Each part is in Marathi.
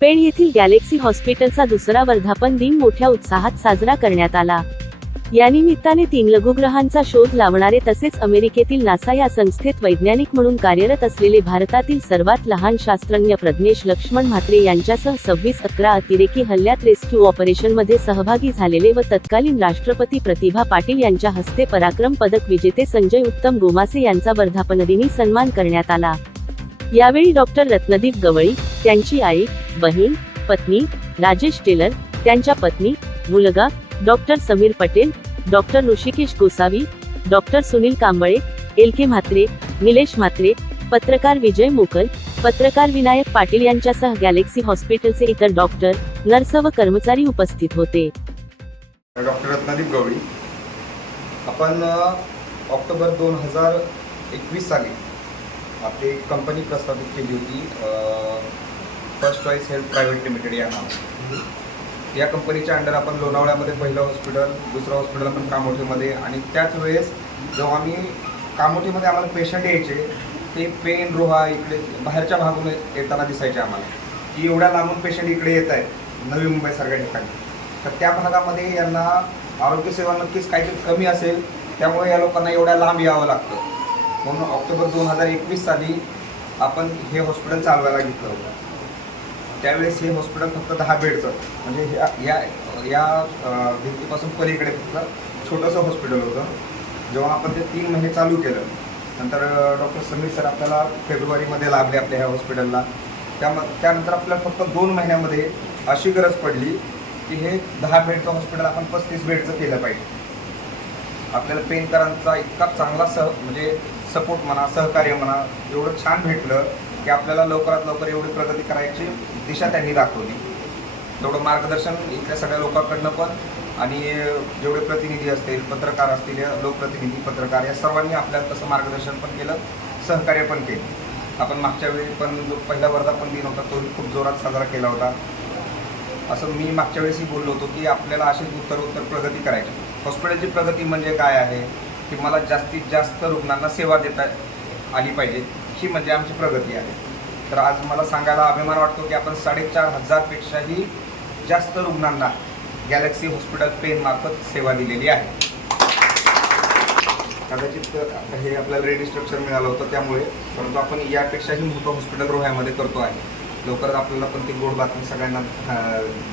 पेण येथील गॅलेक्सी हॉस्पिटलचा दुसरा वर्धापन दिन मोठ्या उत्साहात साजरा करण्यात आला. या निमित्ताने तीन लघुग्रहांचा शोध लावणारे तसेच अमेरिकेतील नासा या संस्थेत वैज्ञानिक म्हणून कार्यरत असलेले भारतातील सर्वात लहान शास्त्रज्ञ प्रज्ञेश लक्ष्मण म्हात्रे यांच्यासह सव्वीस अकरा अतिरेकी हल्ल्यात रेस्क्यू ऑपरेशनमध्ये सहभागी झालेले व तत्कालीन राष्ट्रपती प्रतिभा पाटील यांच्या हस्ते पराक्रम पदक विजेते संजय उत्तम गोमासे यांचा वर्धापनदिनी सन्मान करण्यात आला. यावेळी डॉक्टर रत्नदीप गवळी त्यांची आई बहीण पत्नी राजेश टेलर त्यांच्या पत्नी मुलगा doctor Sameer Patel doctor Hrishikesh Gosavi doctor Sunil Kamble L K Mhatre Nilesh Mhatre पत्रकार विजय मोकल पत्रकार विनायक पाटील यांच्यासह गॅलेक्सी हॉस्पिटलचे इतर डॉक्टर नर्स व कर्मचारी उपस्थित होते. डॉक्टर रत्नादीप गवळी. आपण ऑक्टोबर दोन हजार एकवीस साली आपली कंपनी प्रस्थापित केली होती first choice health private limited या नाव या कंपनीच्या अंडर आपण लोणावळ्यामध्ये पहिलं हॉस्पिटल दुसरं हॉस्पिटल आपण कामोठीमध्ये आणि त्याच वेळेस जेव्हा आम्ही कामोठीमध्ये आम्हाला पेशंट यायचे ते पेन रोहा इकडे बाहेरच्या भागातून येताना दिसायचे आम्हाला. की एवढ्या लांबून पेशंट इकडे येत आहेत नवी मुंबईसारख्या ठिकाणी. तर त्या भागामध्ये यांना आरोग्यसेवा नक्कीच काहीतरी कमी असेल त्यामुळे या लोकांना एवढ्या लांब यावं लागतं. म्हणून ऑक्टोबर दोन हजार एकवीस साली आपण हे हॉस्पिटल चालवायला घेतलं होतं. त्यावेळेस हे हॉस्पिटल फक्त दहा बेडचं. म्हणजे ह्या या या भिंतीपासून पलीकडे फक्त छोटंसं हॉस्पिटल होतं. जेव्हा आपण ते तीन महिने चालू केलं नंतर डॉक्टर समीर सर आपल्याला फेब्रुवारीमध्ये लाभले आपल्या ह्या हॉस्पिटलला त्या त्यानंतर आपल्याला फक्त दोन महिन्यामध्ये अशी गरज पडली की हे दहा बेडचं हॉस्पिटल आपण पस्तीस बेडचं केलं पाहिजे. आपल्याला पेनकरांचा इतका चांगला सह म्हणजे सपोर्ट म्हणा सहकार्य म्हणा एवढं छान भेटलं की आपल्याला लवकरात लवकर एवढी प्रगती करायची दिशा त्यांनी दाखवली. तेवढं मार्गदर्शन इथल्या सगळ्या लोकांकडनं पण आणि जेवढे प्रतिनिधी असतील पत्रकार असतील या लोकप्रतिनिधी पत्रकार या सर्वांनी आपल्याला तसं मार्गदर्शन पण केलं सहकार्य पण केलं. आपण मागच्या वेळी पण जो पहिला वर्धापन दिन होता तोही खूप जोरात साजरा केला होता. असं मी मागच्या वेळेसही बोललो होतो की आपल्याला अशीच उत्तर उत्तर प्रगती करायची. हॉस्पिटलची प्रगती म्हणजे काय आहे? की मला जास्तीत जास्त रुग्णांना सेवा देता आली पाहिजे ही म्हणजे आमची प्रगती आहे. तर आज मला सांगायला अभिमान वाटतो की आपण साडेचार हजारपेक्षाही जास्त रुग्णांना गॅलेक्सी हॉस्पिटल पेन मार्फत सेवा दिलेली आहे. कदाचित हे आपल्याला रेडी स्ट्रक्चर मिळालं होतं त्यामुळे परंतु आपण यापेक्षाही मोठं हॉस्पिटल रोह्यामध्ये करतो आहे. लवकरच आपल्याला पण ती गोड बातमी सगळ्यांना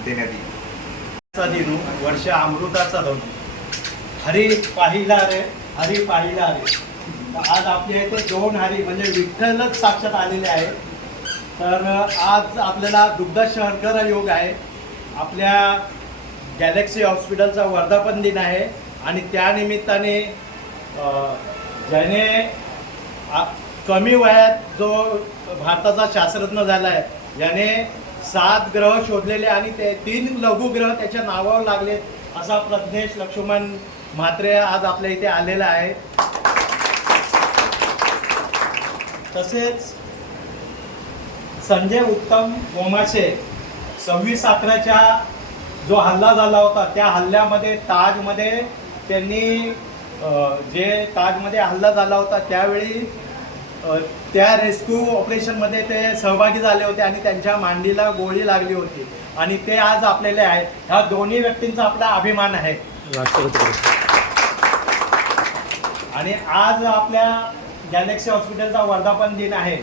देण्यात येईल. वर्ष अमृताचा धनु हरी पाहिला रे हरी पाहिला रे. आज आपल्या इथे दोन हरी म्हणजे विठ्ठलच साक्षात आलेले आहे तर आज आपल्याला दुग्ध शहरकर योग आहे. आपल्या गॅलेक्सी हॉस्पिटलचा वर्धापन दिन आहे आणि त्यानिमित्ताने ज्याने आ- कमी वयात जो भारताचा शास्त्रज्ञ झाला आहे याने सात ग्रह शोधलेले आणि ते तीन लघुग्रह त्याच्या नावावर लागलेत असा प्रज्ञेश लक्ष्मण म्हात्रे आज आपल्या इथे आलेला आहे. तसेच संजय उत्तम गोमाशे सव्वीस अकराच्या जो हल्ला झाला होता त्या हल्ल्यामध्ये ताजमध्ये त्यांनी जे ताजमध्ये हल्ला झाला होता त्यावेळी त्या रेस्क्यू ऑपरेशनमध्ये ते सहभागी झाले होते आणि त्यांच्या मांडीला गोळी लागली होती. आणि ते आज आपल्याला आहे. ह्या दोन्ही व्यक्तींचा आपला अभिमान आहे. आणि आज आपल्या गॅलेक्सी हॉस्पिटलचा वर्धापन दिन आहे.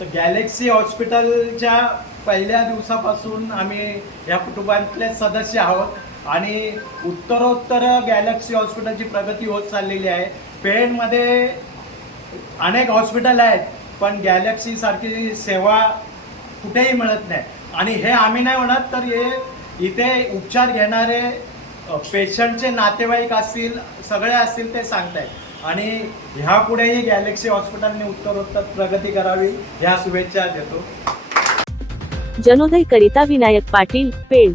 तर गॅलेक्सी हॉस्पिटलच्या पहिल्या दिवसापासून आम्ही या कुटुंबातले सदस्य आहोत. आणि उत्तरोत्तर गॅलेक्सी हॉस्पिटलची प्रगती होत चाललेली आहे. पेणमध्ये अनेक हॉस्पिटल आहेत पण गॅलेक्सीसारखी सेवा कुठेही मिळत नाही. आणि हे आम्ही नाही म्हणत तर हे इथे उपचार घेणारे पेशंटचे नातेवाईक असतील सगळे असतील ते सांगतायत. आणि ह्यापुढेही गॅलेक्सी हॉस्पिटलने उत्तरोत्तर प्रगती करावी ह्या शुभेच्छा देतो. जनोदय करिता विनायक पाटील पेड